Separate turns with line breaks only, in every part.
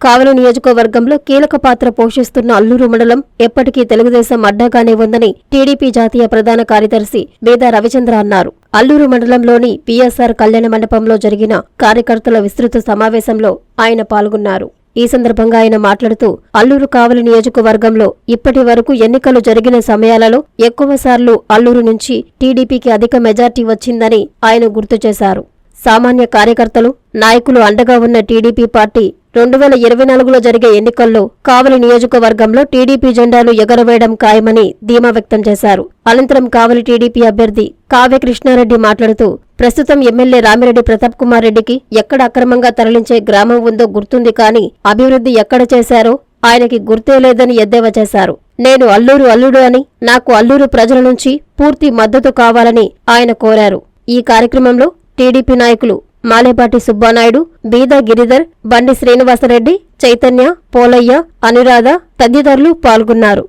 కావలి నియోజకవర్గంలో కీలక పాత్ర పోషిస్తున్న అల్లూరు మండలం ఎప్పటికీ తెలుగుదేశం అడ్డాగానే ఉందని టీడీపీ జాతీయ ప్రధాన కార్యదర్శి బేద రవిచంద్ర అన్నారు. అల్లూరు మండలంలోని పిఎస్ఆర్ కళ్యాణ మండపంలో జరిగిన కార్యకర్తల విస్తృత సమావేశంలో ఆయన పాల్గొన్నారు. ఈ సందర్భంగా ఆయన మాట్లాడుతూ అల్లూరు కావలి నియోజకవర్గంలో ఇప్పటి వరకు ఎన్నికలు జరిగిన సమయాలలో ఎక్కువసార్లు అల్లూరు నుంచి టీడీపీకి అధిక మెజార్టీ వచ్చిందని ఆయన గుర్తు చేశారు. సామాన్య కార్యకర్తలు నాయకులు అండగా ఉన్న టీడీపీ పార్టీ రెండు వేల ఇరవై నాలుగులో జరిగే ఎన్నికల్లో కావలి నియోజకవర్గంలో టీడీపీ జెండాలు ఎగరవేయడం ఖాయమని ధీమా వ్యక్తం చేశారు. అనంతరం కావలి టీడీపీ అభ్యర్థి కావ్య కృష్ణారెడ్డి మాట్లాడుతూ ప్రస్తుతం ఎమ్మెల్యే రామిరెడ్డి ప్రతాప్ కుమార్ రెడ్డికి ఎక్కడ అక్రమంగా తరలించే గ్రామం ఉందో గుర్తుంది కానీ అభివృద్ధి ఎక్కడ చేశారో ఆయనకి గుర్తే లేదని ఎద్దేవా చేశారు. నేను అల్లూరు అల్లుడు అని నాకు అల్లూరు ప్రజల నుంచి పూర్తి మద్దతు కావాలని ఆయన కోరారు. ఈ కార్యక్రమంలో టీడీపీ నాయకులు మాలేపాటి సుబ్బానాయుడు బీద గిరిధర్ బండి శ్రీనివాసరెడ్డి చైతన్య పోలయ్య అనురాధ తదితరులు పాల్గొన్నారు.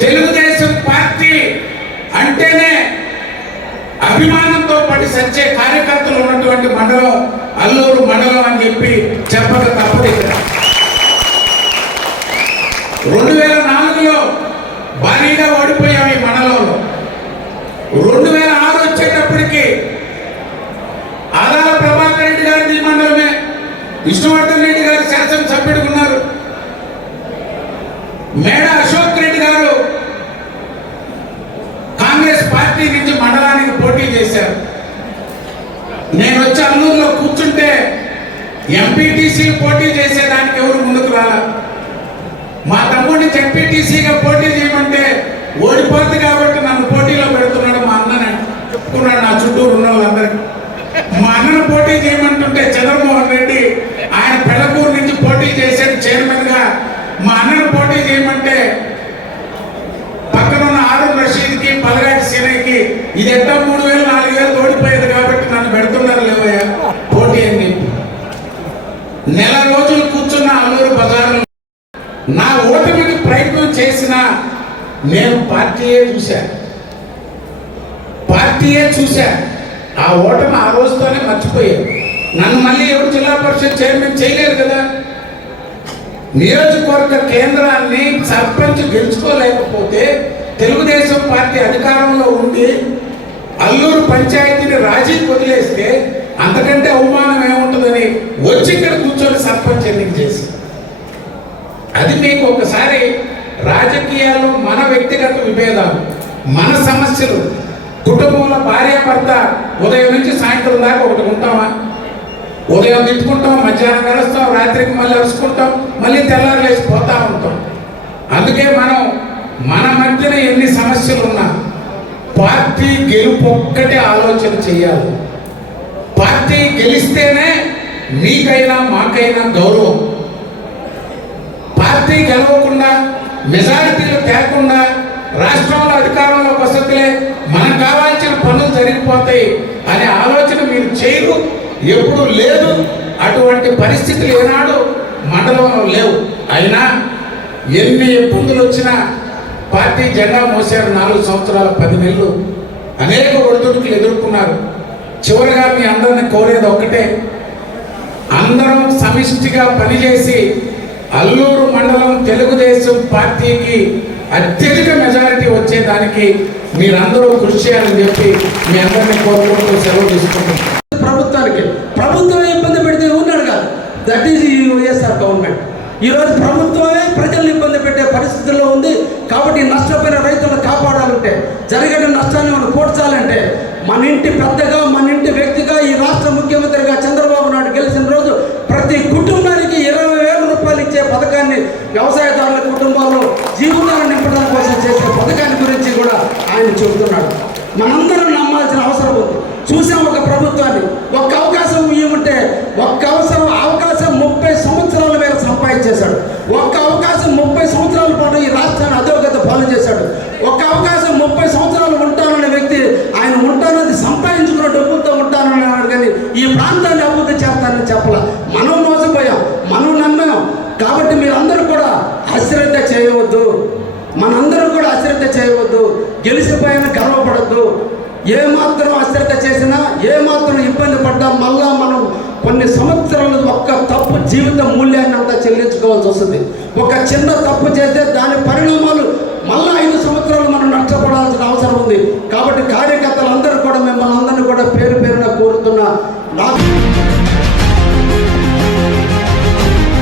తెలుగుదేశం పార్టీ అంటేనే అభిమానంతో పాటు సచ్చే కార్యకర్తలు ఉన్నటువంటి మండలం అల్లూరు మండలం అని చెప్పి చెప్పక తప్పదు ఇక్కడ. రెండు వేల నాలుగులో భారీగా ఓడిపోయాం ఈ మండలంలో రెండు వేల ఆరు వచ్చేటప్పటికి ఆదాల ప్రభాకర్ రెడ్డి గారి ఈ విష్ణువర్ధన్ రెడ్డి గారు శాసనసభ్యుడిగా సభ్యుడుకున్నారు మేడ అశోక్ రెడ్డి గారు కాంగ్రెస్ పార్టీ నుంచి మండలానికి పోటీ చేశారు. నేను వచ్చి అల్లూరులో కూర్చుంటే ఎంపీటీసీ పోటీ చేసేదానికి ఎవరు ముందుకు రాలా? మా తమ్ముడిని ఎంపీటీసీగా పోటీ చేయమంటే ఓడిపోద్ది కాబట్టి నన్ను పోటీలో పెడుతున్నాడు మా అన్నని చెప్పుకున్నాడు ఉన్న వాళ్ళందరికీ. మా అన్నను పోటీ చేయమంటుంటే చంద్రమోహన్ రెడ్డి ఆయన పెళ్ళకూరు నుంచి పోటీ చేశాడు చైర్మన్గా మా అన్నను పోటీ చేయమంటే పక్కన ఉన్న ఆరు రషీద్కి పలగాటి సీనయ్యకి ఇది ఎంత మూడు వేలు నాలుగు వేలు ఓడిపోయేది కాబట్టి నన్ను పెడుతున్నారు లేవయ్యా పోటీ అని చెప్పి. నెల రోజులు కూర్చున్న అల్లూరు బజారు నా ఓటమికి ప్రయత్నం చేసిన నేను పార్టీయే చూశాను పార్టీయే చూశా ఆ ఓటమి ఆ రోజుతోనే మర్చిపోయాను నన్ను మళ్ళీ ఎవరు జిల్లా పరిషత్ చైర్మన్ చేయలేరు కదా? నియోజకవర్గ కేంద్రాన్ని సర్పంచ్ గెలుచుకోలేకపోతే తెలుగుదేశం పార్టీ అధికారంలో ఉండి అల్లూరు పంచాయతీని రాజీ వదిలేస్తే అంతకంటే అవమానం ఏముంటుందని వచ్చి ఇక్కడ కూర్చొని సర్పంచ్ ఎన్నిక చేసి అది మీకు ఒకసారి రాజకీయాల్లో మన వ్యక్తిగత విభేదాలు మన సమస్యలు కుటుంబంలో భార్యాభర్త ఉదయం నుంచి సాయంత్రం దాకా ఒకటి ఉంటామా ఉదయం తిట్టుకుంటాం మధ్యాహ్నం కలుస్తాం రాత్రికి మళ్ళీ అరుచుకుంటాం మళ్ళీ తెల్లారు లేచి పోతా ఉంటాం. అందుకే మనం మన మధ్యన ఎన్ని సమస్యలు ఉన్నా పార్టీ గెలుపు ఒక్కటే ఆలోచన చేయాలి. పార్టీ గెలిస్తేనే మీకైనా మాకైనా గౌరవం. పార్టీ గెలవకుండా మెజారిటీలు తేకుండా రాష్ట్రంలో అధికారంలోకి వసతులే మనకు కావాల్సిన పనులు జరిగిపోతాయి అనే ఆలోచన మీరు చేయరు ఎప్పుడు లేదు. అటువంటి పరిస్థితులు ఏనాడు మండలంలో లేవు. అయినా ఎన్ని ఇబ్బందులు వచ్చినా పార్టీ జెండా మోసారు నాలుగు సంవత్సరాల పది నెలలు అనేక ఒడిదుడుకులు ఎదుర్కొన్నారు. చివరిగా మీ అందరిని కోరేది ఒక్కటే అందరం సమిష్టిగా పనిచేసి అల్లూరు మండలం తెలుగుదేశం పార్టీకి అత్యధిక మెజారిటీ వచ్చేదానికి మీరందరూ కృషి చేయాలని చెప్పి మీ అందరినీ కోరుకుంటూ సెలవు తీసుకుంటున్నాను
ప్రభుత్వానికి ప్రభుత్వం ఇబ్బంది పెడితే ఉన్నాడు కాదు. దట్ ఈజ్ ఈ వైఎస్ఆర్ గవర్నమెంట్ ఈరోజు ప్రభుత్వమే ప్రజల్ని ఇబ్బంది పెట్టే పరిస్థితుల్లో ఉంది. కాబట్టి నష్టపోయిన రైతులను కాపాడాలంటే జరిగిన నష్టాన్ని మనం కూర్చాలంటే మన ఇంటి పెద్దగా మన ఇంటి వ్యక్తిగా ఈ రాష్ట్ర ముఖ్యమంత్రిగా చంద్రబాబు నాయుడు గెలిచిన రోజు ప్రతి కుటుంబానికి ఇరవై వేల రూపాయలు ఇచ్చే పథకాన్ని వ్యవసాయదారుల కుటుంబాల్లో జీవితాన్ని నింపడం కోసం చేసే పథకాన్ని గురించి కూడా ఆయన చెబుతున్నాడు. మనందరం నమ్మాల్సిన అవసరం ఉంది. చూసాం ఒక ప్రభుత్వాన్ని. ఒక్క అవకాశం ఇవ్వమంటే ఒక్క అవసరం అవకాశం ముప్పై సంవత్సరాల మేర సంపాదించేశాడు. ఒక్క అవకాశం ముప్పై సంవత్సరాల పాటు ఈ రాష్ట్రాన్ని అధోగత పాలన చేశాడు. ఒక్క అవకాశం ముప్పై సంవత్సరాలు ఉంటాననే వ్యక్తి ఆయన ఉంటానది సంపాదించుకున్న డబ్బులతో ఉంటానని కానీ ఈ ప్రాంతాన్ని అభివృద్ధి చేస్తానని చెప్పాల. మనం మోసపోయాం. మనం నమ్మాం. కాబట్టి మీరందరూ అశ్రద్ధ చేయవద్దు. మనందరూ కూడా అశ్రద్ధ చేయవద్దు. గెలిచిపోయిన గర్వపడద్దు. ఏ మాత్రం అశ్రద్ధ చేసినా ఏ మాత్రం ఇబ్బంది పడ్డా మళ్ళా మనం కొన్ని సంవత్సరాలు ఒక్క తప్పు జీవిత మూల్యాన్ని అంతా చెల్లించుకోవాల్సి వస్తుంది. ఒక చిన్న తప్పు చేస్తే దాని పరిణామాలు మళ్ళా ఐదు సంవత్సరాలు మనం నష్టపడాల్సిన అవసరం ఉంది. కాబట్టి కార్య